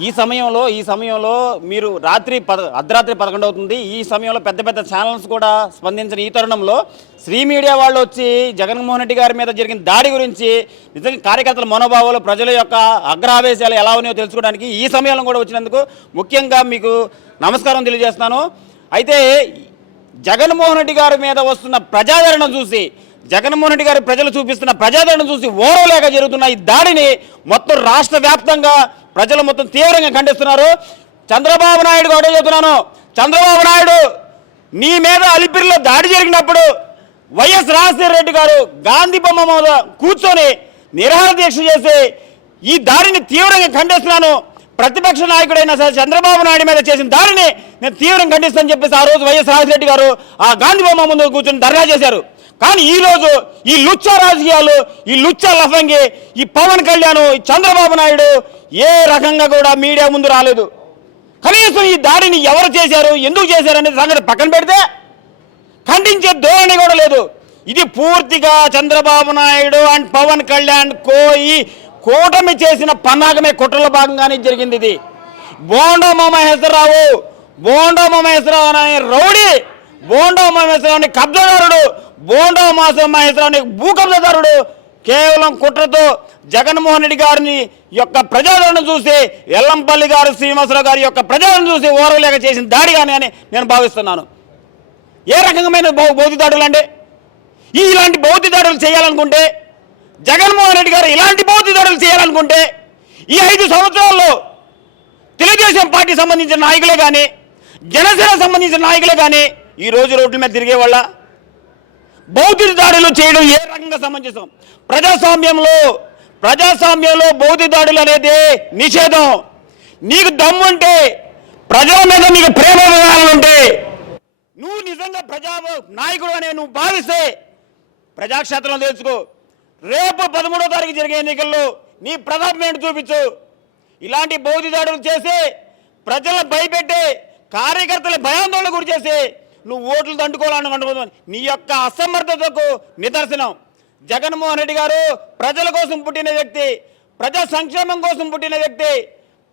ఈ సమయంలో ఈ సమయంలో మీరు రాత్రి పద అర్ధరాత్రి పదకొండు అవుతుంది. ఈ సమయంలో పెద్ద పెద్ద ఛానల్స్ కూడా స్పందించిన ఈ తరుణంలో శ్రీ మీడియా వాళ్ళు వచ్చి జగన్మోహన్ రెడ్డి గారి మీద జరిగిన దాడి గురించి నిజంగా కార్యకర్తల మనోభావాలు ప్రజల యొక్క అగ్రహావేశాలు ఎలా ఉన్నాయో తెలుసుకోవడానికి ఈ సమయంలో కూడా వచ్చినందుకు ముఖ్యంగా మీకు నమస్కారం తెలియజేస్తున్నాను. అయితే జగన్మోహన్ రెడ్డి గారి మీద వస్తున్న ప్రజాదరణ చూసి జగన్మోహన్ రెడ్డి గారి ప్రజలు చూపిస్తున్న ప్రజాదరణ చూసి ఓరవలేక జరుగుతున్న ఈ దాడిని మొత్తం రాష్ట్ర వ్యాప్తంగా ప్రజలు మొత్తం తీవ్రంగా ఖండిస్తున్నారు. చంద్రబాబు నాయుడు ఒకటే చెబుతున్నాను. చంద్రబాబు నాయుడు నీ మీద అలిపిరిలో దాడి జరిగినప్పుడు వైఎస్ రాజశేఖర రెడ్డి గారు గాంధీ బొమ్మ మీద కూర్చొని నిరహార దీక్ష చేసి ఈ దాడిని తీవ్రంగా ఖండిస్తున్నాను. ప్రతిపక్ష నాయకుడైన సరే చంద్రబాబు నాయుడు మీద చేసిన దాడిని నేను తీవ్రంగా ఖండిస్తానని చెప్పేసి ఆ రోజు వైఎస్ రాజశేఖర రెడ్డి గారు ఆ గాంధీ బొమ్మ ముందు కూర్చొని ధర్నా చేశారు. కానీ ఈ రోజు ఈ లుచ్చ రాజకీయాలు ఈ లుచ్చ లఫంగి ఈ పవన్ కళ్యాణ్ ఈ చంద్రబాబు నాయుడు ఏ రకంగా కూడా మీడియా ముందు రాలేదు. కనీసం ఈ దాడిని ఎవరు చేశారు ఎందుకు చేశారు అనేది సంగతి పక్కన పెడితే ఖండించే ధోరణి కూడా లేదు. ఇది పూర్తిగా చంద్రబాబు నాయుడు అండ్ పవన్ కళ్యాణ్ కోయి కూటమి చేసిన పన్నాగమే కుట్రల భాగంగానే జరిగింది ఇది. బోండా మహేశ్వరరావు బోండా మహేశ్వరరావు అనే రౌడీ బోండా మహేశ్వరరావుని కబ్జాదారుడు బోండా మాసం మహేశ్వరరావుని భూ కేవలం కుట్రతో జగన్మోహన్ రెడ్డి గారిని యొక్క ప్రజలను చూసి ఎల్లంపల్లి గారు శ్రీనివాసరావు గారి యొక్క ప్రజలను చూసి ఓరవలేక చేసిన దాడిగానే అని నేను భావిస్తున్నాను. ఏ రకమైన భౌ- దాడులు అండి? ఈ ఇలాంటి భౌతిక దాడులు చేయాలనుకుంటే జగన్మోహన్ రెడ్డి గారు ఇలాంటి భౌతిక దాడులు చేయాలనుకుంటే ఈ ఐదు సంవత్సరాల్లో తెలుగుదేశం పార్టీ సంబంధించిన నాయకులే కానీ జనసేన సంబంధించిన నాయకులే కానీ ఈ రోజు రోడ్ల మీద తిరిగే వాళ్ళ బౌద్ధి దాడులు చేయడం ఏ రకంగా సమంజసం? ప్రజాస్వామ్యంలో ప్రజాస్వామ్యంలో బౌద్ధి దాడులు అనేది నిషేధం. నీకు దమ్ముంటే ప్రజల మీద నీకు ప్రేమ ఉంటే నువ్వు నిజంగా ప్రజా నాయకుడు అనే నువ్వు భావిస్తే ప్రజాక్షేత్రం తెలుసుకో. రేపు పదమూడో తారీఖు జరిగే ఎన్నికల్లో నీ ప్రతాపం చూపించు. ఇలాంటి బౌద్ధి దాడులు చేసి ప్రజలను భయపెట్టి కార్యకర్తల భయాందోళన గురి చేసి నువ్వు ఓట్లు దండుకోవాలనుకుంటున్నావు నీ యొక్క అసమర్థతకు నిదర్శనం. జగన్మోహన్ రెడ్డి గారు ప్రజల కోసం పుట్టిన వ్యక్తి ప్రజా సంక్షేమం కోసం పుట్టిన వ్యక్తి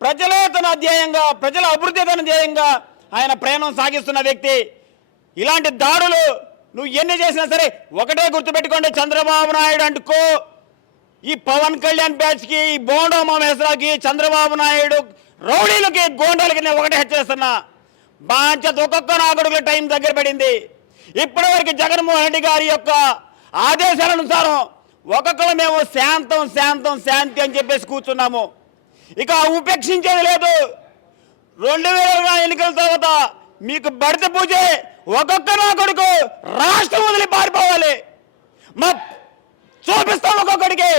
ప్రజలే తన ధ్యేయంగా ప్రజల అభివృద్ధి తన ధ్యేయంగా ఆయన ప్రయాణం సాగిస్తున్న వ్యక్తి. ఇలాంటి దాడులు నువ్వు ఎన్ని చేసినా సరే ఒకటే గుర్తుపెట్టుకోండి చంద్రబాబు నాయుడు అంటుకో. ఈ పవన్ కళ్యాణ్ బ్యాచ్కి ఈ బోండోమా మామేశ్వరకి చంద్రబాబు నాయుడు రౌడీలకి గోండాలకి నేను ఒకటే హెచ్చరిస్తున్నా. బాధ్యత ఒక్కొక్క నాగడుగుల టైం దగ్గర పడింది. ఇప్పటివరకు జగన్మోహన్ రెడ్డి గారి యొక్క ఆదేశాల అనుసారం ఒక్కొక్కరు మేము శాంతం శాంతం శాంతి అని చెప్పేసి కూర్చున్నాము. ఇక ఉపేక్షించేది లేదు. రెండు వేల ఎన్నికల తర్వాత మీకు భర్త పూజే ఒక్కొక్క నా కొడుకు రాష్ట్రం వదిలి పారిపోవాలి. మా చూపిస్తాం ఒక్కొక్కడికి.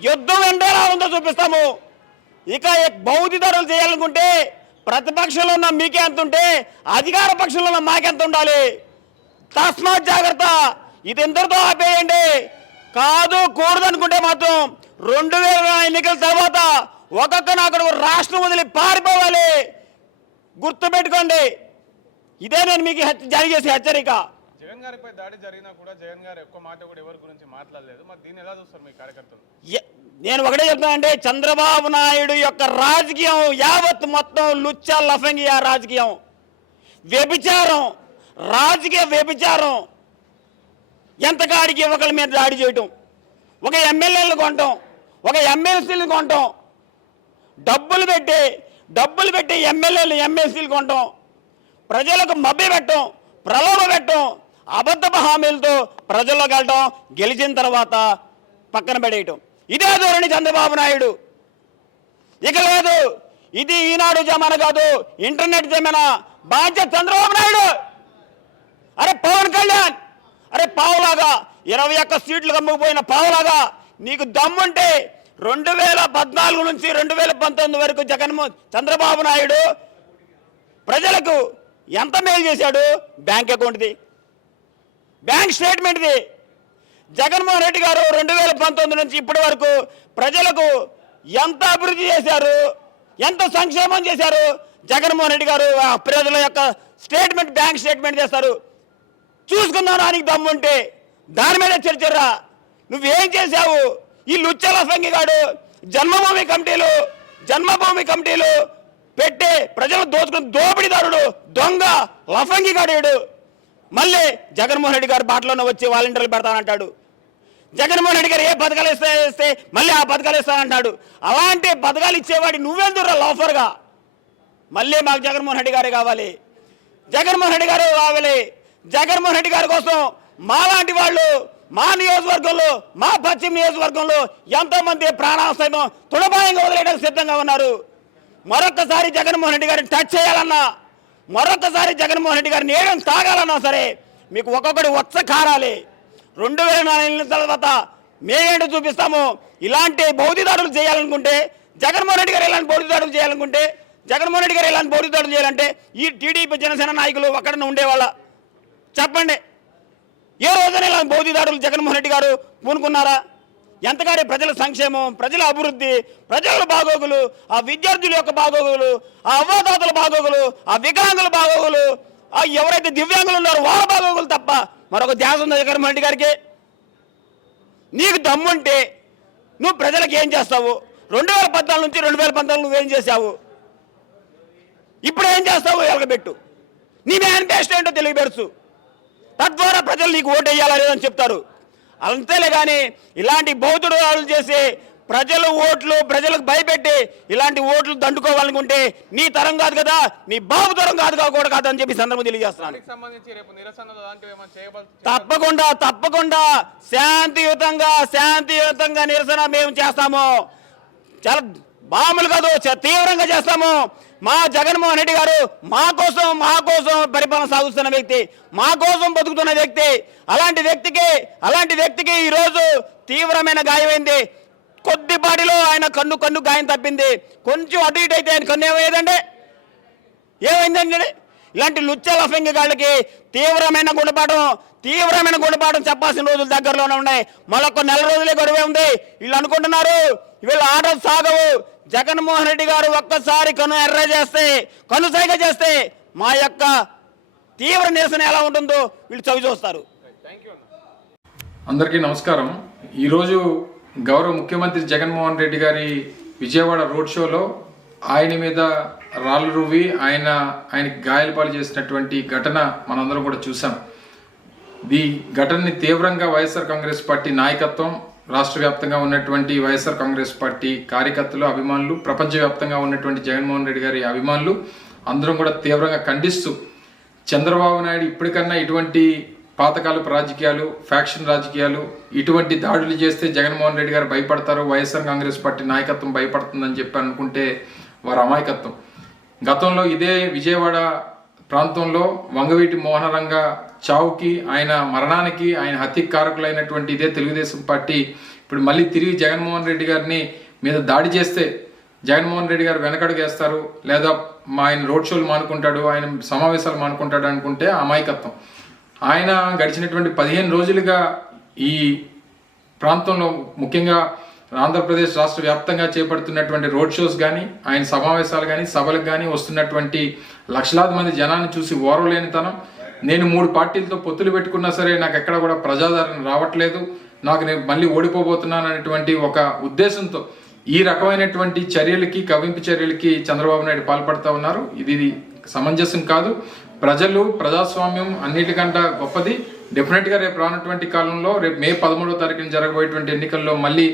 యుద్ధం ఎండేలా ఉందో చూపిస్తాము. ఇక బౌద్ధి ధరలు చేయాలనుకుంటే ప్రతిపక్షంలో ఉన్న మీకే ఎంత ఉంటే అధికార పక్షంలో ఉన్న మాకెంత ఉండాలి. తస్మాత్ జాగ్రత్త. ఇది ఎందరితో ఆపేయండి? కాదు కూడదు అనుకుంటే మాత్రం రెండు వేల ఎన్నికల తర్వాత ఒక్కొక్క నాకుడు రాష్ట్రం వదిలి పారిపోవాలి. గుర్తుపెట్టుకోండి. ఇదే నేను మీకు జారీ చేసే హెచ్చరిక. జగన్ గారిపై దాడి జరిగినా కూడా జగన్ గారు ఎక్కువ మాట కూడా ఎవరి గురించి మాట్లాడలేదు. మరి దీన్ని ఎలా చూస్తారు మీ కార్యకర్తలు? ఎ- నేను ఒకటే చెప్తానంటే చంద్రబాబు నాయుడు యొక్క రాజకీయం యావత్ మొత్తం లుచ్చా లఫంగి ఆ రాజకీయం. వ్యభిచారం రాజకీయ వ్యభిచారం. ఎంతకాడికి ఒకరి మీద దాడి చేయటం? ఒక ఎమ్మెల్యేలను కొనటం ఒక ఎమ్మెల్సీలు కొనటం. డబ్బులు పెట్టి డబ్బులు పెట్టి ఎమ్మెల్యేలు ఎమ్మెల్సీలు కొనటం. ప్రజలకు మభ్య పెట్టడం ప్రలోభ పెట్టడం అబద్ధపు హామీలతో ప్రజల్లో వెళ్ళటం గెలిచిన తర్వాత పక్కన పడేయటం. ఇదే ధోరణి చంద్రబాబు నాయుడు. ఇక లేదు ఇది ఈనాడు జమాన కాదు ఇంటర్నెట్ జమానా బాధ్యత చంద్రబాబు నాయుడు. అరే పవన్ కళ్యాణ్ అరే పావులాగా ఇరవై ఒక్క సీట్లు కమ్ముకుపోయిన పావులాగా నీకు దమ్ముంటే రెండు వేల పద్నాలుగు నుంచి రెండు వేల పంతొమ్మిది వరకు జగన్మోహన్ చంద్రబాబు నాయుడు ప్రజలకు ఎంత మేలు చేశాడు? బ్యాంక్ అకౌంట్ది. బ్యాంక్ స్టేట్మెంట్ది. జగన్మోహన్ రెడ్డి గారు రెండు వేల పంతొమ్మిది నుంచి ఇప్పటి వరకు ప్రజలకు ఎంత అభివృద్ధి చేశారు ఎంత సంక్షేమం చేశారు జగన్మోహన్ రెడ్డి గారు ప్రజల యొక్క స్టేట్మెంట్ బ్యాంక్ స్టేట్మెంట్ చేస్తారు. చూసుకుందాం దానికి దమ్ముంటే దాని మీద చర్చరా నువ్వేం చేశావు? ఈ లుచ్చల సంగిగాడు జన్మభూమి కమిటీలు జన్మభూమి కమిటీలు పెట్టే ప్రజలు దోచుకుని దోపిడీదారుడు దొంగ లఫంగిగాడేడు మళ్ళీ జగన్మోహన్ రెడ్డి గారు బాటలోనే వచ్చి వాలంటీర్లు పెడతానంటాడు. జగన్మోహన్ రెడ్డి గారు ఏ పథకాలు ఇస్తే ఇస్తే మళ్ళీ ఆ పథకాలు ఇస్తానంటాడు అలాంటి పథకాలు ఇచ్చేవాడి నువ్వెందుకు లోఫర్గా? మళ్ళీ మాకు జగన్మోహన్ రెడ్డి గారే కావాలి. జగన్మోహన్ రెడ్డి గారు కావాలి. జగన్మోహన్ రెడ్డి గారి కోసం మాలాంటి వాళ్ళు మా నియోజకవర్గంలో మా పశ్చిమ నియోజకవర్గంలో ఎంతోమంది మంది ప్రాణాలు తుడపాయంగా వదిలేయడానికి సిద్ధంగా ఉన్నారు. మరొకసారి జగన్మోహన్ రెడ్డి గారిని టచ్ చేయాలన్నా మరొకసారి జగన్మోహన్ రెడ్డి గారిని ఏడం తాగాలన్నా సరే మీకు ఒక్కొక్కటి వత్స కారాలి. రెండు వేల నాలుగు తర్వాత మేమేంటో చూపిస్తాము. ఇలాంటి బౌద్ధిదాడులు చేయాలనుకుంటే జగన్మోహన్ రెడ్డి గారు ఇలాంటి బౌద్ధిదాడులు చేయాలనుకుంటే జగన్మోహన్ రెడ్డి గారు ఇలాంటి బౌద్ధిదాడులు చేయాలంటే ఈ టీడీపీ జనసేన నాయకులు ఒక్కడ ఉండేవాళ్ళ. చెప్పండి. ఏ రోజున ఇలా బౌద్ధిదాడులు జగన్మోహన్ రెడ్డి గారు పూనుకున్నారా? ఎంతగానే ప్రజల సంక్షేమం ప్రజల అభివృద్ధి ప్రజల బాగోగులు ఆ విద్యార్థుల యొక్క బాగోగులు ఆ అవ్వాతాతల బాగోగులు ఆ వికలాంగుల బాగోగులు ఎవరైతే దివ్యాంగులు ఉన్నారో వాళ్ళ బాగోగులు తప్ప మరొక ధ్యాస ఉంది జగన్మోహన్ రెడ్డి గారికి? నీకు దమ్ముంటే నువ్వు ప్రజలకు ఏం చేస్తావు? రెండు వేల పద్నాలుగు నుంచి రెండు వేల పంతొమ్మిది నువ్వేం చేశావు? ఇప్పుడు ఏం చేస్తావు ఎలగబెట్టు నీ మేనిఫెస్టో ఏంటో తెలియపెడుచు తద్వారా ప్రజలు నీకు ఓటు వేయాలా లేదని చెప్తారు. అంతేలే కానీ ఇలాంటి బౌద్ధుడు వాళ్ళు చేసే ప్రజలు ఓట్లు ప్రజలకు భయపెట్టి ఇలాంటి ఓట్లు దండుకోవాలనుకుంటే నీ తరం కాదు కదా నీ బాబు తరం కాదు కాకూడదు కాదు అని చెప్పి సందర్భం తెలియజేస్తున్నాను. తప్పకుండా తప్పకుండా శాంతియుతంగా శాంతియుతంగా నిరసన మేము చేస్తాము. చాలా మామూలు కాదు తీవ్రంగా చేస్తాము. మా జగన్మోహన్ రెడ్డి గారు మా కోసం మా కోసం పరిపాలన సాగుతున్న వ్యక్తి మా కోసం బతుకుతున్న వ్యక్తి. అలాంటి వ్యక్తికి అలాంటి వ్యక్తికి ఈరోజు తీవ్రమైన గాయమైంది. కొద్దిపాటిలో ఆయన కన్ను కన్ను గాయం తప్పింది. కొంచెం అటు ఇటు అయితే ఆయన కన్ను ఏమయ్యేదండి? ఏమైందండి? ఇలాంటి లుచ్చల గాళ్ళకి తీవ్రమైన గుణపాఠం తీవ్రమైన గుణపాఠం చెప్పాల్సిన రోజులు దగ్గరలోనే ఉన్నాయి. మరొక నెల రోజులే గొడవే ఉంది. వీళ్ళు అనుకుంటున్నారు వీళ్ళు ఆటలు సాగవు. జగన్మోహన్ రెడ్డి గారు ఒక్కసారి కను ఎర్ర చేస్తే కను సైగ చేస్తే మా యొక్క తీవ్ర నిరసన ఎలా ఉంటుందో వీళ్ళు చవి చూస్తారు అందరికీ నమస్కారం. ఈరోజు గౌరవ ముఖ్యమంత్రి జగన్మోహన్ రెడ్డి గారి విజయవాడ రోడ్ షోలో ఆయన మీద రాళ్ళు రువ్వి ఆయన ఆయనకి గాయాలపాలు చేసినటువంటి ఘటన మనందరం కూడా చూసాం ఈ ఘటనని తీవ్రంగా వైఎస్ఆర్ కాంగ్రెస్ పార్టీ నాయకత్వం రాష్ట్ర వ్యాప్తంగా ఉన్నటువంటి వైఎస్ఆర్ కాంగ్రెస్ పార్టీ కార్యకర్తలు అభిమానులు ప్రపంచవ్యాప్తంగా ఉన్నటువంటి జగన్మోహన్ రెడ్డి గారి అభిమానులు అందరం కూడా తీవ్రంగా ఖండిస్తూ చంద్రబాబు నాయుడు ఇప్పటికన్నా ఇటువంటి పాతకాలపు రాజకీయాలు ఫ్యాక్షన్ రాజకీయాలు ఇటువంటి దాడులు చేస్తే జగన్మోహన్ రెడ్డి గారు భయపడతారు వైఎస్ఆర్ కాంగ్రెస్ పార్టీ నాయకత్వం భయపడుతుందని చెప్పి అనుకుంటే వారి అమాయకత్వం. గతంలో ఇదే విజయవాడ ప్రాంతంలో వంగవీటి మోహనరంగ చావుకి ఆయన మరణానికి ఆయన హత్య కారకులైనటువంటి ఇదే తెలుగుదేశం పార్టీ ఇప్పుడు మళ్ళీ తిరిగి జగన్మోహన్ రెడ్డి గారిని మీద దాడి చేస్తే జగన్మోహన్ రెడ్డి గారు వెనకడుగేస్తారు లేదా మా ఆయన రోడ్ షోలు మానుకుంటాడు ఆయన సమావేశాలు మానుకుంటాడు అనుకుంటే అమాయకత్వం. ఆయన గడిచినటువంటి పదిహేను రోజులుగా ఈ ప్రాంతంలో ముఖ్యంగా ఆంధ్రప్రదేశ్ రాష్ట్ర వ్యాప్తంగా చేపడుతున్నటువంటి రోడ్ షోస్ కానీ ఆయన సమావేశాలు కానీ సభలకు కానీ వస్తున్నటువంటి లక్షలాది మంది జనాన్ని చూసి ఓరవలేనితనం నేను మూడు పార్టీలతో పొత్తులు పెట్టుకున్నా సరే నాకు ఎక్కడ కూడా ప్రజాదరణ రావట్లేదు. నాకు నేను మళ్ళీ ఓడిపోబోతున్నాను అనేటువంటి ఒక ఉద్దేశంతో ఈ రకమైనటువంటి చర్యలకి కవింపు చర్యలకి చంద్రబాబు నాయుడు పాల్పడతా ఉన్నారు. ఇది సమంజసం కాదు. ప్రజలు ప్రజాస్వామ్యం అన్నిటికంటే గొప్పది. డెఫినెట్గా రేపు రానటువంటి కాలంలో రేపు మే పదమూడవ తారీఖున జరగబోయేటువంటి ఎన్నికల్లో మళ్ళీ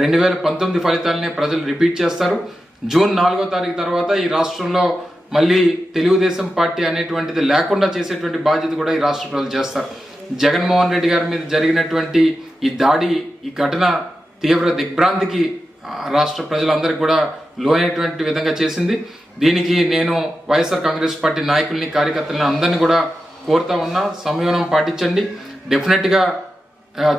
రెండు వేల పంతొమ్మిది ఫలితాలనే ప్రజలు రిపీట్ చేస్తారు. జూన్ నాలుగో తారీఖు తర్వాత ఈ రాష్ట్రంలో మళ్ళీ తెలుగుదేశం పార్టీ అనేటువంటిది లేకుండా చేసేటువంటి బాధ్యత కూడా ఈ రాష్ట్ర ప్రజలు చేస్తారు. జగన్మోహన్ రెడ్డి గారి మీద జరిగినటువంటి ఈ దాడి ఈ ఘటన తీవ్ర దిగ్భ్రాంతికి రాష్ట్ర ప్రజలందరికీ కూడా లోనైనటువంటి విధంగా చేసింది. దీనికి నేను వైఎస్ఆర్ కాంగ్రెస్ పార్టీ నాయకుల్ని కార్యకర్తలని అందరినీ కూడా కోరుతా ఉన్నా సంయమనం పాటించండి. డెఫినెట్గా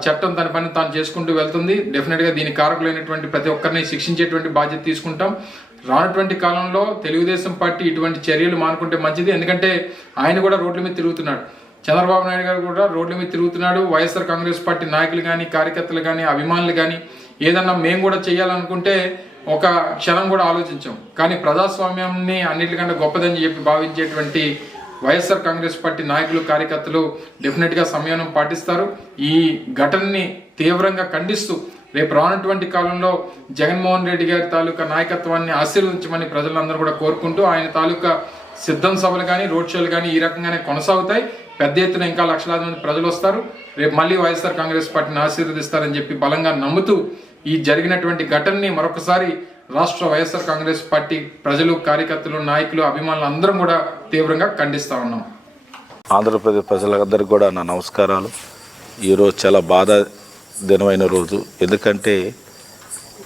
చట్టం తన పని తాను చేసుకుంటూ వెళ్తుంది. డెఫినెట్గా దీని కారకులైనటువంటి ప్రతి ఒక్కరిని శిక్షించేటువంటి బాధ్యత తీసుకుంటాం. రానటువంటి కాలంలో తెలుగుదేశం పార్టీ ఇటువంటి చర్యలు మానుకుంటే మంచిది. ఎందుకంటే ఆయన కూడా రోడ్ల మీద తిరుగుతున్నాడు. చంద్రబాబు నాయుడు గారు కూడా రోడ్ల మీద తిరుగుతున్నాడు. వైఎస్ఆర్ కాంగ్రెస్ పార్టీ నాయకులు కానీ కార్యకర్తలు కానీ అభిమానులు కానీ ఏదన్నా మేము కూడా చేయాలనుకుంటే ఒక క్షణం కూడా ఆలోచించాం. కానీ ప్రజాస్వామ్యాన్ని అన్నిటికంటే గొప్పదని చెప్పి భావించేటువంటి వైఎస్ఆర్ కాంగ్రెస్ పార్టీ నాయకులు కార్యకర్తలు డెఫినెట్గా సంయమనం పాటిస్తారు. ఈ ఘటనని తీవ్రంగా ఖండిస్తూ రేపు రానటువంటి కాలంలో జగన్మోహన్ రెడ్డి గారి తాలూకా నాయకత్వాన్ని ఆశీర్వదించమని ప్రజలందరూ కూడా కోరుకుంటూ ఆయన తాలూకా సిద్ధం సభలు కానీ రోడ్ షోలు కానీ ఈ రకంగానే కొనసాగుతాయి. పెద్ద ఎత్తున ఇంకా లక్షలాది మంది ప్రజలు వస్తారు. రేపు మళ్ళీ వైఎస్ఆర్ కాంగ్రెస్ పార్టీని ఆశీర్వదిస్తారని చెప్పి బలంగా నమ్ముతూ ఈ జరిగినటువంటి ఘటనని మరొకసారి రాష్ట్ర వైఎస్ఆర్ కాంగ్రెస్ పార్టీ ప్రజలు కార్యకర్తలు నాయకులు అభిమానులు అందరం కూడా తీవ్రంగా ఖండిస్తా ఉన్నాం. ఆంధ్రప్రదేశ్ ప్రజలందరికీ కూడా నా నమస్కారాలు. ఈరోజు చాలా బాధ దినమైన రోజు. ఎందుకంటే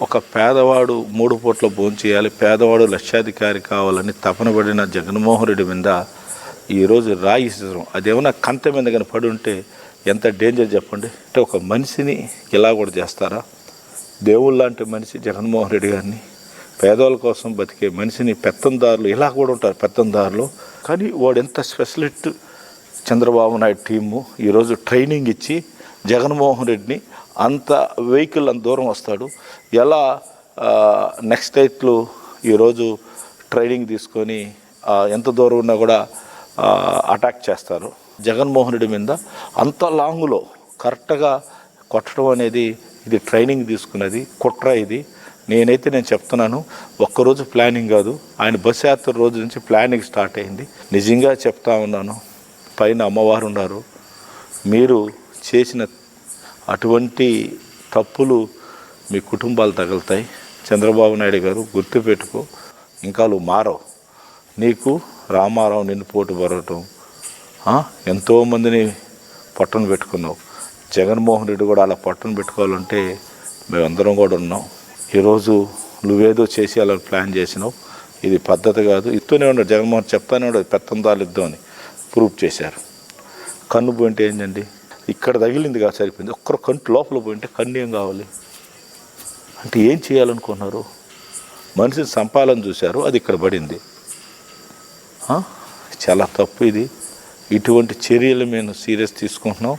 ఒక పేదవాడు మూడు పూట్ల భోంచేయాలి పేదవాడు లక్షాధికారి కావాలని తపన పడిన జగన్మోహన్ రెడ్డి మీద ఈరోజు రాయి ఇసరం అదేమన్నా కంత మీద కానీ పడి ఉంటే ఎంత డేంజర్ చెప్పండి? అంటే ఒక మనిషిని ఇలా కూడా చేస్తారా? దేవుళ్ళు లాంటి మనిషి జగన్మోహన్ రెడ్డి గారిని పేదవాళ్ళ కోసం బతికే మనిషిని పెత్తందారులు ఇలా కూడా ఉంటారు పెత్తందారులు. కానీ వాడు ఎంత స్పెషలిస్ట్ చంద్రబాబు నాయుడు టీము ఈరోజు ట్రైనింగ్ ఇచ్చి జగన్మోహన్ రెడ్డిని అంత వెహికల్ అంత దూరం వస్తాడు. ఎలా నెక్స్ట్ డైట్లు ఈరోజు ట్రైనింగ్ తీసుకొని ఎంత దూరం ఉన్నా కూడా అటాక్ చేస్తారు. జగన్మోహన్ రెడ్డి మీద అంత లాంగ్లో కరెక్ట్గా కొట్టడం అనేది ఇది ట్రైనింగ్ తీసుకున్నది కుట్ర ఇది. నేనైతే నేను చెప్తున్నాను ఒక్కరోజు ప్లానింగ్ కాదు ఆయన బస్ యాత్ర రోజు నుంచి ప్లానింగ్ స్టార్ట్ అయింది. నిజంగా చెప్తా ఉన్నాను పైన అమ్మవారు ఉన్నారు. మీరు చేసిన అటువంటి తప్పులు మీ కుటుంబాలు తగులుతాయి. చంద్రబాబు నాయుడు గారు గుర్తుపెట్టుకో ఇంకా నువ్వు మారవు. నీకు రామారావు నిన్ను పోటు పడటం. ఎంతోమందిని పట్టును పెట్టుకున్నావు. జగన్మోహన్ రెడ్డి కూడా అలా పట్టును పెట్టుకోవాలంటే మేమందరం కూడా ఉన్నాం. ఈరోజు నువ్వేదో చేసి అలా ప్లాన్ చేసినావు. ఇది పద్ధతి కాదు. ఇస్తూనే ఉన్నాడు జగన్మోహన్. చెప్తానే ఉన్నాడు. పెత్తందాలు ఇద్దాం అని ప్రూఫ్ చేశారు. కన్ను పోయింటే ఏంటండి? ఇక్కడ తగిలింది కాదు సరిపోయింది. ఒక్కరు కంటి లోపల పోయింటే కన్ను ఏం కావాలి? అంటే ఏం చేయాలనుకున్నారు? మనిషిని సంపాలని చూశారు. అది ఇక్కడ పడింది. చాలా తప్పు ఇది. ఇటువంటి చర్యలు మేము సీరియస్ తీసుకుంటున్నాం.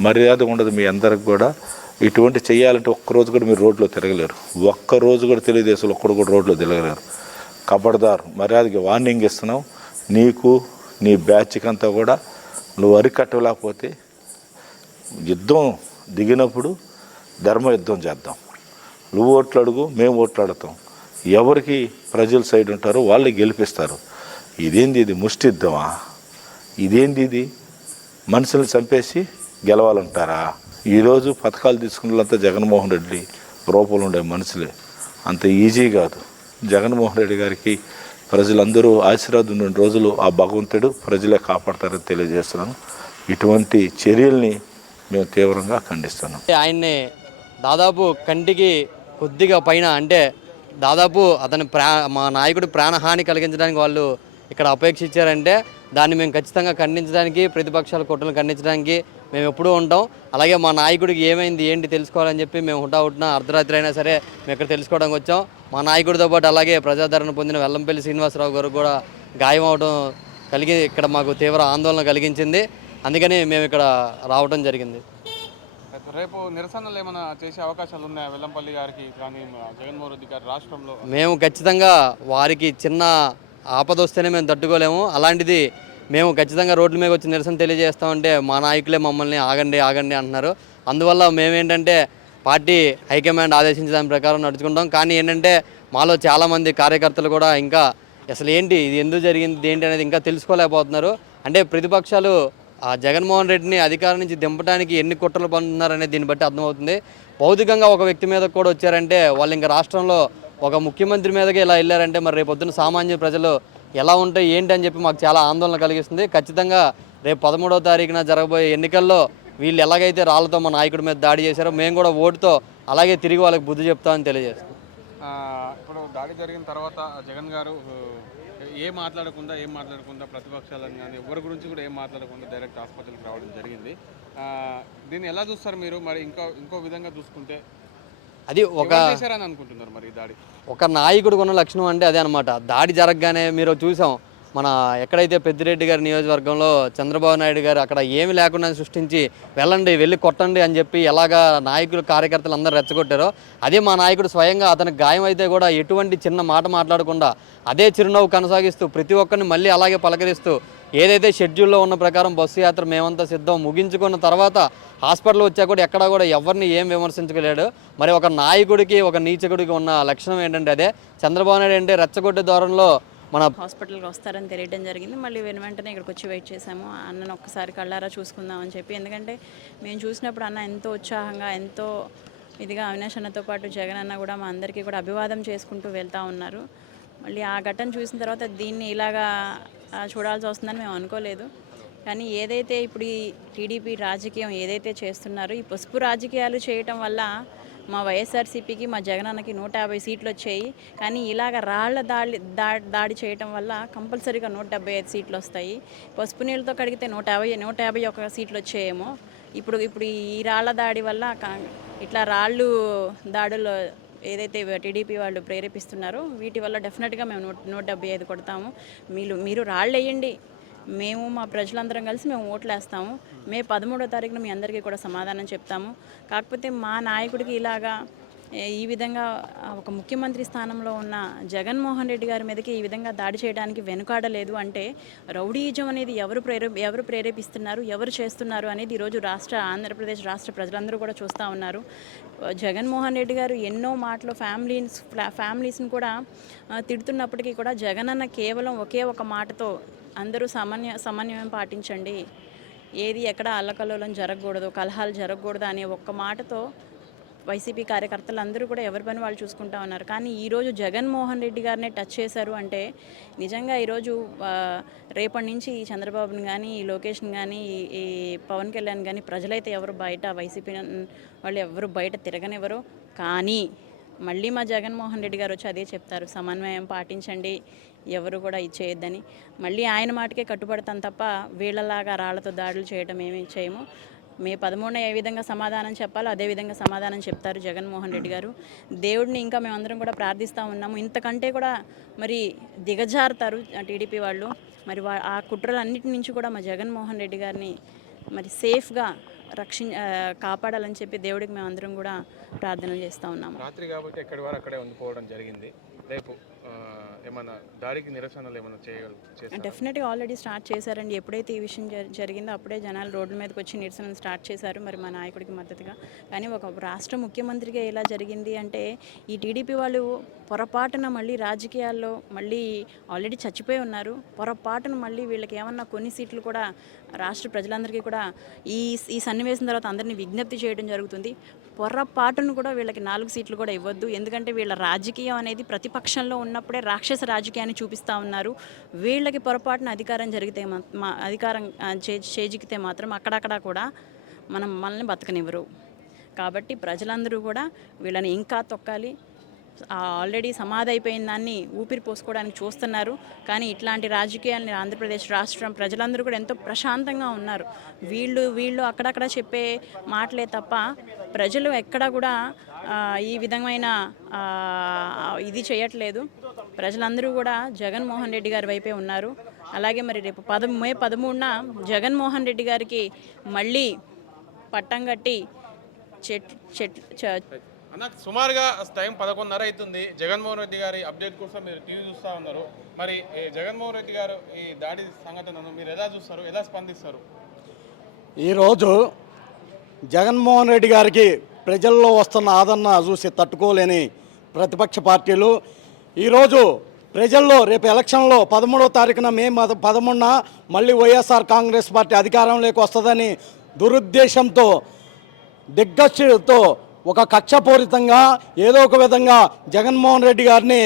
మర్యాద ఉండదు మీ అందరికి కూడా. ఇటువంటి చేయాలంటే ఒక్కరోజు కూడా మీరు రోడ్లో తిరగలేరు. ఒక్క రోజు కూడా తెలుగుదేశంలో ఒక్కడు కూడా రోడ్లో తిరగలేరు. కబడ్దార్ మర్యాదకి వార్నింగ్ ఇస్తున్నాం. నీకు నీ బ్యాచ్కి అంతా కూడా నువ్వు అరికట్టలేకపోతే యుద్ధం దిగినప్పుడు ధర్మ యుద్ధం చేద్దాం. నువ్వు ఓట్లు అడుగు మేము ఓట్లాడతాం ఎవరికి ప్రజల సైడ్ ఉంటారో వాళ్ళే గెలిపిస్తారు. ఇదేంది ఇది ముష్టిద్దామా? ఇదేంది ఇది? మనుషులను చంపేసి గెలవాలంటారా? ఈరోజు పథకాలు తీసుకున్నంత జగన్మోహన్ రెడ్డి రూపంలో ఉండే మనుషులే. అంత ఈజీ కాదు. జగన్మోహన్ రెడ్డి గారికి ప్రజలందరూ ఆశీర్వాదం ఉన్న రోజులు ఆ భగవంతుడు ప్రజలే కాపాడతారని తెలియజేస్తున్నాను. ఇటువంటి చర్యల్ని మేము తీవ్రంగా ఖండిస్తున్నాం. ఆయన్ని దాదాపు కంటికి కొద్దిగా పైన అంటే దాదాపు అతని ప్రా మా నాయకుడు ప్రాణహాని కలిగించడానికి వాళ్ళు ఇక్కడ అపేక్షించారంటే దాన్ని మేము ఖచ్చితంగా ఖండించడానికి ప్రతిపక్షాల కుట్రలు ఖండించడానికి మేము ఎప్పుడూ ఉంటాం. అలాగే మా నాయకుడికి ఏమైంది ఏంటి తెలుసుకోవాలని చెప్పి మేము హుటాహుటిన అర్ధరాత్రి అయినా సరే మేము ఇక్కడ తెలుసుకోవడానికి వచ్చాం. మా నాయకుడితో పాటు అలాగే ప్రజాదరణ పొందిన వెల్లంపల్లి శ్రీనివాసరావు గారు కూడా గాయం అవడం కలిగి ఇక్కడ మాకు తీవ్ర ఆందోళన కలిగించింది. అందుకని మేము ఇక్కడ రావడం జరిగింది. రేపు నిరసనలు ఏమైనా చేసే అవకాశాలు ఉన్నాయా వెల్లంపల్లి గారికి కానీ జగన్మోహన్ రెడ్డి గారి రాష్ట్రంలో? మేము ఖచ్చితంగా వారికి చిన్న ఆపద వస్తేనే మేము తట్టుకోలేము. అలాంటిది మేము ఖచ్చితంగా రోడ్ల మీద వచ్చి నిరసన తెలియజేస్తామంటే మా నాయకులే మమ్మల్ని ఆగండి ఆగండి అంటున్నారు. అందువల్ల మేమేంటంటే పార్టీ హైకమాండ్ ఆదేశించిన దాని ప్రకారం నడుచుకుంటాం. కానీ ఏంటంటే మాలో చాలామంది కార్యకర్తలు కూడా ఇంకా అసలు ఏంటి ఇది ఎందుకు జరిగింది ఏంటి అనేది ఇంకా తెలుసుకోలేకపోతున్నారు. అంటే ప్రతిపక్షాలు ఆ జగన్మోహన్ రెడ్డిని అధికారం నుంచి దింపడానికి ఎన్ని కుట్రలు పడుతున్నారనే దీన్ని బట్టి అర్థమవుతుంది. భౌతికంగా ఒక వ్యక్తి మీద కూడా వచ్చారంటే వాళ్ళు ఇంకా రాష్ట్రంలో ఒక ముఖ్యమంత్రి మీదకి ఇలా వెళ్ళారంటే మరి రేపు సామాన్య ప్రజలు ఎలా ఉంటాయి ఏంటి అని చెప్పి మాకు చాలా ఆందోళన కలిగిస్తుంది. ఖచ్చితంగా రేపు పదమూడవ తారీఖున జరగబోయే ఎన్నికల్లో వీళ్ళు ఎలాగైతే రాళ్ళతో మా నాయకుడి మీద దాడి చేశారో మేము కూడా ఓటుతో అలాగే తిరిగి వాళ్ళకి బుద్ధి చెప్తామని తెలియజేస్తాం ఇప్పుడు దాడి జరిగిన తర్వాత జగన్ గారు ఏం మాట్లాడకుండా ఏం మాట్లాడకుండా ప్రతిపక్షాలను కానీ ఎవరి గురించి కూడా ఏం మాట్లాడకుండా డైరెక్ట్ హాస్పిటల్కి రావడం జరిగింది. దీన్ని ఎలా చూస్తారు మీరు? మరి ఇంకో ఇంకో విధంగా చూసుకుంటే అది ఒక అనుకుంటున్నారు మరి దాడి? ఒక నాయకుడికి ఉన్న లక్షణం అంటే అదే అనమాట దాడి జరగగానే మీరు చూసాం మన ఎక్కడైతే పెద్దిరెడ్డి గారి నియోజకవర్గంలో చంద్రబాబు నాయుడు గారు అక్కడ ఏమి లేకుండా సృష్టించి వెళ్ళండి వెళ్ళి కొట్టండి అని చెప్పి ఎలాగా నాయకులు కార్యకర్తలు అందరూ రెచ్చగొట్టారో అదే మా నాయకుడు స్వయంగా అతనికి గాయం అయితే కూడా ఎటువంటి చిన్న మాట మాట్లాడకుండా అదే చిరునవ్వు కొనసాగిస్తూ ప్రతి ఒక్కరిని మళ్ళీ అలాగే పలకరిస్తూ ఏదైతే షెడ్యూల్లో ఉన్న ప్రకారం బస్సు యాత్ర మేమంతా సిద్ధం ముగించుకున్న తర్వాత హాస్పిటల్ వచ్చా కూడా ఎక్కడా కూడా ఎవరిని ఏం విమర్శించగలేడు మరి ఒక నాయకుడికి ఒక నీచకుడికి ఉన్న లక్షణం ఏంటంటే అదే. చంద్రబాబు నాయుడు అంటే రెచ్చగొట్టే ధోరణిలో మన హాస్పిటల్కి వస్తారని తెలియడం జరిగింది. మళ్ళీ వెను వెంటనే ఇక్కడికి వచ్చి వెయిట్ చేసాము అన్నను ఒక్కసారి కళ్ళారా చూసుకుందామని చెప్పి. ఎందుకంటే మేము చూసినప్పుడు అన్న ఎంతో ఉత్సాహంగా ఎంతో ఇదిగా అవినాష్ అన్నతో పాటు జగన్ అన్న కూడా మా అందరికీ కూడా అభివాదం చేసుకుంటూ వెళ్తూ ఉన్నారు. మళ్ళీ ఆ ఘటన చూసిన తర్వాత దీన్ని ఇలాగా చూడాల్సి వస్తుందని మేము అనుకోలేదు. కానీ ఏదైతే ఇప్పుడు ఈ టీడీపీ రాజకీయం ఏదైతే చేస్తున్నారో ఈ పసుపు రాజకీయాలు చేయటం వల్ల మా వైఎస్ఆర్సీపీకి మా జగనన్నకి నూట యాభై సీట్లు వచ్చాయి. కానీ ఇలాగ రాళ్ళ దాడి దా- దాడి చేయటం వల్ల కంపల్సరీగా నూట డెబ్బై ఐదు సీట్లు వస్తాయి. పసుపు నీళ్ళతో కడిగితే నూట యాభై నూట యాభై ఒక సీట్లు వచ్చాయేమో. ఇప్పుడు ఇప్పుడు ఈ రాళ్ళ దాడి వల్ల ఇట్లా రాళ్ళు దాడులు ఏదైతే టీడీపీ వాళ్ళు ప్రేరేపిస్తున్నారో వీటి వల్ల డెఫినెట్గా మేము నూట నూట డెబ్బై ఐదు కొడతాము. మీరు మీరు రాళ్ళు వేయండి మేము మా ప్రజలందరం కలిసి మేము ఓట్లు వేస్తాము మే పదమూడో తారీఖున మీ అందరికీ కూడా సమాధానం చెప్తాము. కాకపోతే మా నాయకుడికి ఇలాగా ఈ విధంగా ఒక ముఖ్యమంత్రి స్థానంలో ఉన్న జగన్మోహన్ రెడ్డి గారి మీదకి ఈ విధంగా దాడి చేయడానికి వెనుకాడలేదు అంటే రౌడీజం అనేది ఎవరు ప్రేరే ఎవరు ప్రేరేపిస్తున్నారు ఎవరు చేస్తున్నారు అనేది ఈరోజు రాష్ట్ర ఆంధ్రప్రదేశ్ రాష్ట్ర ప్రజలందరూ కూడా చూస్తూ ఉన్నారు. జగన్మోహన్ రెడ్డి గారు ఎన్నో మాటలు ఫ్యామిలీస్ ఫ్యామిలీస్ని కూడా తిడుతున్నప్పటికీ కూడా జగనన్న కేవలం ఒకే ఒక మాటతో అందరూ సమన్వయ సమన్వయం పాటించండి. ఏది ఎక్కడ అల్లకల్లోలం జరగకూడదు కలహాలు జరగకూడదు అనే ఒక్క మాటతో వైసీపీ కార్యకర్తలు అందరూ కూడా ఎవరి పని వాళ్ళు చూసుకుంటా ఉన్నారు. కానీ ఈరోజు జగన్మోహన్ రెడ్డి గారినే టచ్ చేశారు అంటే నిజంగా ఈరోజు రేపటి నుంచి ఈ చంద్రబాబుని కానీ ఈ లోకేష్ని కానీ ఈ- పవన్ కళ్యాణ్ కానీ ప్రజలైతే ఎవరు బయట వైసీపీ వాళ్ళు ఎవరు బయట తిరగనివ్వరు. కానీ మళ్ళీ మా జగన్మోహన్ రెడ్డి గారు వచ్చి అదే చెప్తారు సమన్వయం పాటించండి ఎవరు కూడా ఇచ్చేయద్దని మళ్ళీ ఆయన మాటకే కట్టుబడతాం తప్ప వీళ్ళలాగా రాళ్ళతో దాడులు చేయడం ఏమీ చేయము. మే పదమూడున ఏ విధంగా సమాధానం చెప్పాలో అదే విధంగా సమాధానం చెప్తారు జగన్మోహన్ రెడ్డి గారు. దేవుడిని ఇంకా మేమందరం కూడా ప్రార్థిస్తూ ఉన్నాము. ఇంతకంటే కూడా మరి దిగజారుతారు టీడీపీ వాళ్ళు. మరి వా- ఆ కుట్రలన్నిటి నుంచి కూడా మా జగన్మోహన్ రెడ్డి గారిని మరి సేఫ్గా రక్షి కాపాడాలని చెప్పి దేవుడికి మేమందరం కూడా ప్రార్థనలు చేస్తూ ఉన్నాము. రాత్రి కాబట్టి ఎక్కడి వారు అక్కడే ఉండిపోవడం జరిగింది. రేపు ఏమైనా దాడికి నిరసనలు ఏమైనా చేయగల డెఫినెట్గా ఆల్రెడీ స్టార్ట్ చేశారండి. ఎప్పుడైతే ఈ విషయం జరి- జరిగిందో అప్పుడే జనాలు రోడ్ల మీదకి వచ్చి నిరసనలు స్టార్ట్ చేశారు మరి మా నాయకుడికి మద్దతుగా. కానీ ఒక రాష్ట్ర ముఖ్యమంత్రిగా ఎలా జరిగింది అంటే ఈ టీడీపీ వాళ్ళు పొరపాటున మళ్ళీ రాజకీయాల్లో మళ్ళీ ఆల్రెడీ చచ్చిపోయి ఉన్నారు. పొరపాటున మళ్ళీ వీళ్ళకి ఏమన్నా కొన్ని సీట్లు కూడా రాష్ట్ర ప్రజలందరికీ కూడా ఈ ఈ సన్నివేశం తర్వాత అందరినీ విజ్ఞప్తి చేయడం జరుగుతుంది. పొర్రపాటును కూడా వీళ్ళకి నాలుగు సీట్లు కూడా ఇవ్వద్దు. ఎందుకంటే వీళ్ళ రాజకీయం అనేది ప్రతిపక్షంలో ఉన్నప్పుడే రాక్షస రాజకీయాన్ని చూపిస్తూ ఉన్నారు. వీళ్ళకి పొరపాటున అధికారం జరిగితే మా- అధికారం చే చేజికితే మాత్రం అక్కడక్కడ కూడా మనం మనల్ని బతకనివ్వరు. కాబట్టి ప్రజలందరూ కూడా వీళ్ళని ఇంకా తొక్కాలి. ఆల్రెడీ సమాధి అయిపోయిన దాన్ని ఊపిరి పోసుకోవడానికి చూస్తున్నారు. కానీ ఇట్లాంటి రాజకీయాలని ఆంధ్రప్రదేశ్ రాష్ట్రం ప్రజలందరూ కూడా ఎంతో ప్రశాంతంగా ఉన్నారు. వీళ్ళు వీళ్ళు అక్కడక్కడ చెప్పే మాటలే తప్ప ప్రజలు ఎక్కడ కూడా ఈ విధమైన ఇది చేయట్లేదు. ప్రజలందరూ కూడా జగన్మోహన్ రెడ్డి గారి వైపే ఉన్నారు. అలాగే మరి రేపు పద మే పదమూడున జగన్మోహన్ రెడ్డి గారికి మళ్ళీ పట్టం కట్టి చెట్ చెట్ చ- అన్న సుమారుగా టైం పదకొండున్నర అవుతుంది. జగన్మోహన్ రెడ్డి గారి అప్డేట్ కోసం మీరు టీవీ చూస్తూ ఉన్నారు. మరి ఈ జగన్మోహన్ రెడ్డి గారు ఈ దాడి సంఘటనను మీరు ఎలా చూస్తారు? ఎలా స్పందిస్తారు? ఈరోజు జగన్మోహన్ రెడ్డి గారికి ప్రజల్లో వస్తున్న ఆదరణ చూసి తట్టుకోలేని ప్రతిపక్ష పార్టీలు. ఈరోజు ప్రజల్లో రేపు ఎలక్షన్లో పదమూడవ తారీఖున మే పదమూడున మళ్ళీ వైఎస్ఆర్ కాంగ్రెస్ పార్టీ అధికారంలోకి వస్తుందని దురుద్దేశంతో దిగ్గచ్చుతో ఒక కక్షపూరితంగా ఏదో ఒక విధంగా జగన్మోహన్ రెడ్డి గారిని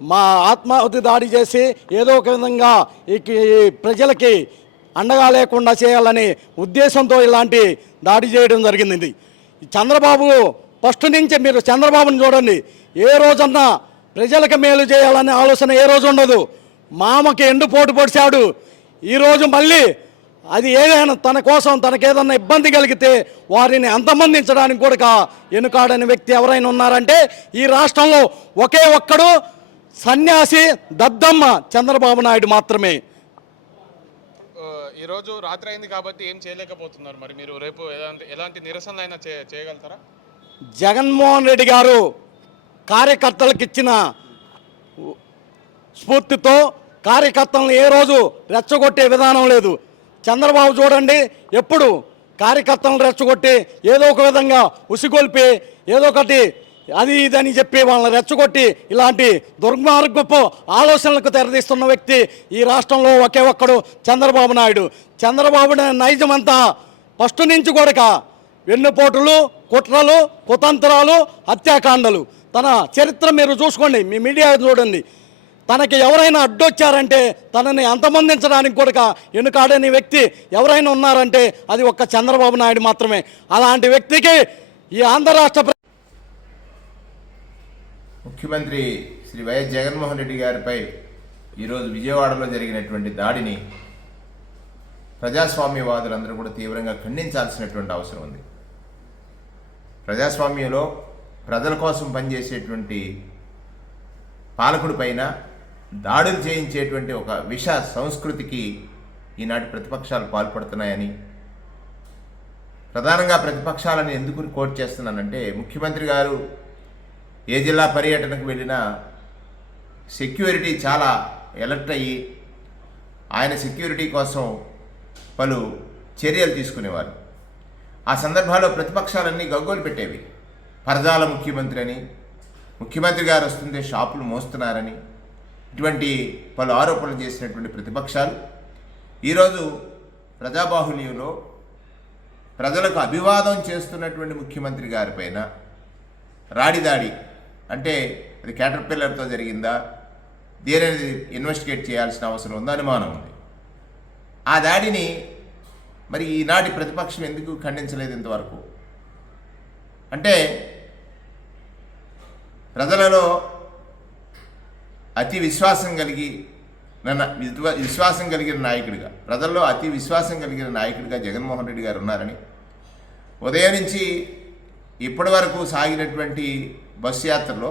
మా ఆత్మాహుతి దాడి చేసి ఏదో ఒక విధంగా ఈ ప్రజలకి అండగా లేకుండా చేయాలని ఉద్దేశంతో ఇలాంటి దాడి చేయడం జరిగింది. చంద్రబాబు ఫస్ట్ నుంచి మీరు చంద్రబాబుని చూడండి. ఏ రోజన్నా ప్రజలకు మేలు చేయాలనే ఆలోచన ఏ రోజు ఉండదు. మామకి ఎండు పోటు పొడిచాడు. ఈరోజు మళ్ళీ అది ఏదైనా తన కోసం తనకేదన్నా ఇబ్బంది కలిగితే వారిని అంతమందించడానికి కూడా వెనుకాడని వ్యక్తి ఎవరైనా ఉన్నారంటే ఈ రాష్ట్రంలో ఒకే ఒక్కడు సన్యాసి దద్దమ్మ చంద్రబాబు నాయుడు మాత్రమే. ఈరోజు రాత్రి అయింది కాబట్టి ఏం చేయలేకపోతున్నారు మరి మీరు? రేపు ఎలాంటి ఎలాంటి నిరసనలు అయినా చేయగలుగుతారా? జగన్మోహన్ రెడ్డి గారు కార్యకర్తలకు ఇచ్చిన స్ఫూర్తితో కార్యకర్తలను ఏ రోజు రెచ్చగొట్టే విధానం లేదు. చంద్రబాబు చూడండి ఎప్పుడు కార్యకర్తలను రెచ్చగొట్టి ఏదో ఒక విధంగా ఉసిగొల్పి ఏదో ఒకటి అది ఇదని చెప్పి వాళ్ళని రెచ్చగొట్టి ఇలాంటి దుర్మార్గపు ఆలోచనలకు తెరదీస్తున్న వ్యక్తి ఈ రాష్ట్రంలో ఒకే ఒక్కడు చంద్రబాబు నాయుడు. చంద్రబాబు నైజమంతా ఫస్ట్ నుంచి కూడా వెన్నుపోటులు కుట్రలు కుతంత్రాలు హత్యాకాండలు. తన చరిత్ర మీరు చూసుకోండి మీ మీడియా చూడండి. తనకి ఎవరైనా అడ్డొచ్చారంటే తనని అంతమందించడానికి కూడా ఎన్నుకాడని వ్యక్తి ఎవరైనా ఉన్నారంటే అది ఒక్క చంద్రబాబు నాయుడు మాత్రమే. అలాంటి వ్యక్తికి ఈ ఆంధ్ర రాష్ట్ర ప్ర- ముఖ్యమంత్రి శ్రీ వైఎస్ జగన్మోహన్ రెడ్డి గారిపై ఈరోజు విజయవాడలో జరిగినటువంటి దాడిని ప్రజాస్వామ్యవాదులందరూ కూడా తీవ్రంగా ఖండించాల్సినటువంటి అవసరం ఉంది. ప్రజాస్వామ్యంలో ప్రజల కోసం పనిచేసేటువంటి పాలకుడి పైన దాడులు చేయించేటువంటి ఒక విష సంస్కృతికి ఈనాటి ప్రతిపక్షాలు పాల్పడుతున్నాయని ప్రధానంగా ప్రతిపక్షాలను ఎందుకు కోట్ చేస్తున్నానంటే ముఖ్యమంత్రి గారు ఏ జిల్లా పర్యటనకు వెళ్ళినా సెక్యూరిటీ చాలా ఎలర్ట్ అయ్యి ఆయన సెక్యూరిటీ కోసం పలు చర్యలు తీసుకునేవారు. ఆ సందర్భాల్లో ప్రతిపక్షాలన్నీ గగ్గోలు పెట్టేవి. పరదాల ముఖ్యమంత్రి అని ముఖ్యమంత్రి గారు వస్తుంటే షాపులు మోస్తున్నారని ఇటువంటి పలు ఆరోపణలు చేసినటువంటి ప్రతిపక్షాలు ఈరోజు ప్రజాబాహుల్యంలో ప్రజలకు అభివాదం చేస్తున్నటువంటి ముఖ్యమంత్రి గారిపైన రాడిదాడి అంటే అది క్యాటర్ పిల్లర్తో జరిగిందా దేనిది ఇన్వెస్టిగేట్ చేయాల్సిన అవసరం ఉందా అనుమానం ఉంది. ఆ దాడిని మరి ఈనాటి ప్రతిపక్షం ఎందుకు ఖండించలేదు ఇంతవరకు? అంటే ప్రజలలో అతి విశ్వాసం కలిగి నన్ను విశ్వాసం కలిగిన నాయకుడిగా ప్రజల్లో అతి విశ్వాసం కలిగిన నాయకుడిగా జగన్మోహన్ రెడ్డి గారు ఉన్నారని ఉదయం నుంచి ఇప్పటి వరకు సాగినటువంటి బస్సు యాత్రలో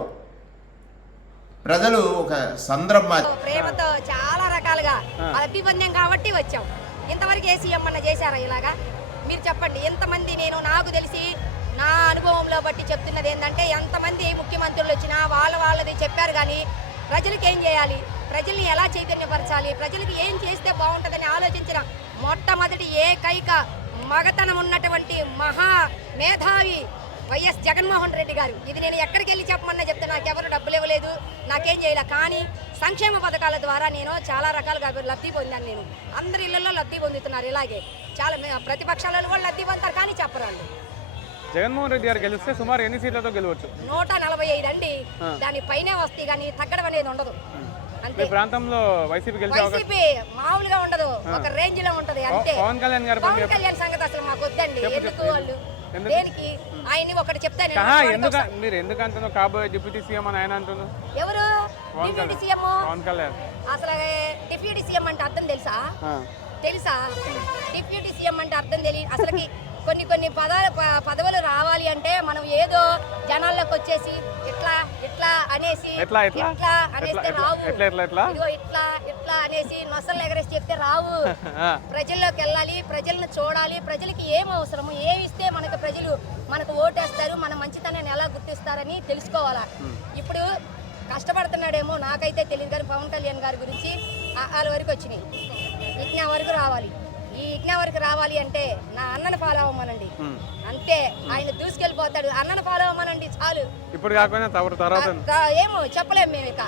ప్రజలు ఒక సంద్రమ ప్రేమతో చాలా రకాలుగా అభిబంధం కాబట్టి వచ్చాం. ఇంతవరకు ఏ సీఎం అన్న చేశారా ఇలాగా? మీరు చెప్పండి ఎంతమంది నేను నాకు తెలిసి నా అనుభవంలో బట్టి చెప్తున్నది ఏంటంటే ఎంతమంది ముఖ్యమంత్రులు వచ్చినా వాళ్ళ వాళ్ళది చెప్పారు కానీ ప్రజలకు ఏం చేయాలి? ప్రజల్ని ఎలా చైతన్యపరచాలి? ప్రజలకు ఏం చేస్తే బాగుంటుందని ఆలోచించిన మొట్టమొదటి ఏకైక మగతనం ఉన్నటువంటి మహా మేధావి వైఎస్ జగన్మోహన్ రెడ్డి గారు. ఇది నేను ఎక్కడికి వెళ్ళి చెప్పమన్నా చెప్తే నాకెవరు డబ్బులు ఇవ్వలేదు నాకేం చేయలే. కానీ సంక్షేమ పథకాల ద్వారా నేను చాలా రకాలుగా లబ్ధి పొందాను నేను. అందరి ఇళ్ళలో లబ్ధి పొందుతున్నారు ఇలాగే. చాలా ప్రతిపక్షాలలో కూడా లబ్ధి పొందుతారు కానీ చెప్పరాళ్ళు జగన్మోహన్ రెడ్డి గారు గెలిస్తే సుమారు ఎన్ని సీట్లతో గెలవచ్చు? నూట నలభై ఐదు అండి దాని పైనే వస్తాయి కానీ తగ్గడం అనేది ఉండదు. మీ ప్రాంతంలో వైసీపీ గెలిచే వైసీపీ మామూలుగా ఉండదు. ఒక రేంజ్లో ఉంటది అంతే. పవన్ కళ్యాణ్ గారి పవన్ కళ్యాణ్ సంగతి అసలు మాకు వద్దండి. ఎందుకు. వాళ్ళు? దేనికి? ఆయన్ని ఒకటి చెప్తే నేను ఆహా, వాడికి ఎందుకు వస్తా. మీరు ఎందుకు అంటున్నావు కాబోయే డిప్యూటీ సీఎం అని ఆయన అంటున్నారు. ఎవరు? Deputy CM? పవన్ కళ్యాణ్. అసలు డిప్యూటీ సీఎం అంటే అర్థం తెలుసా. తెలుసా? డిప్యూటీ సీఎం అంటే అర్థం తెలియదు అసలుకి కొన్ని కొన్ని పద ప- పదవులు రావాలి అంటే మనం ఏదో జనాల్లోకి వచ్చేసి ఇట్లా ఇట్లా అనేసి ఎట్లా? ఇట్లా అనేస్తే రావు? ఇదిగో ఇట్లా ఇట్లా అనేసి నొసలు ఎగరేసి చెప్తే రావు. ప్రజల్లోకి వెళ్ళాలి ప్రజలను చూడాలి ప్రజలకి ఏం అవసరము? ఏమి ఇస్తే మనకు ప్రజలు మనకు ఓటేస్తారు మన మంచితనాన్ని ఎలా గుర్తిస్తారని తెలుసుకోవాలా? ఇప్పుడు కష్టపడుతున్నాడేమో నాకైతే తెలియదు కానీ పవన్ కళ్యాణ్ గారి గురించి వాళ్ళ వరకు వచ్చినాయి. ఇట్నా వరకు రావాలి. ఈ వరకు రావాలి అంటే నా అన్నను ఫాలో అవ్వమనండి. అంతే ఆయన దూసుకెళ్ళిపోతాడు. అన్నను ఫాలో అవ్వమనండి చాలు. ఇప్పుడు కాకపోయినా ఏమో చెప్పలేము మేము ఇక.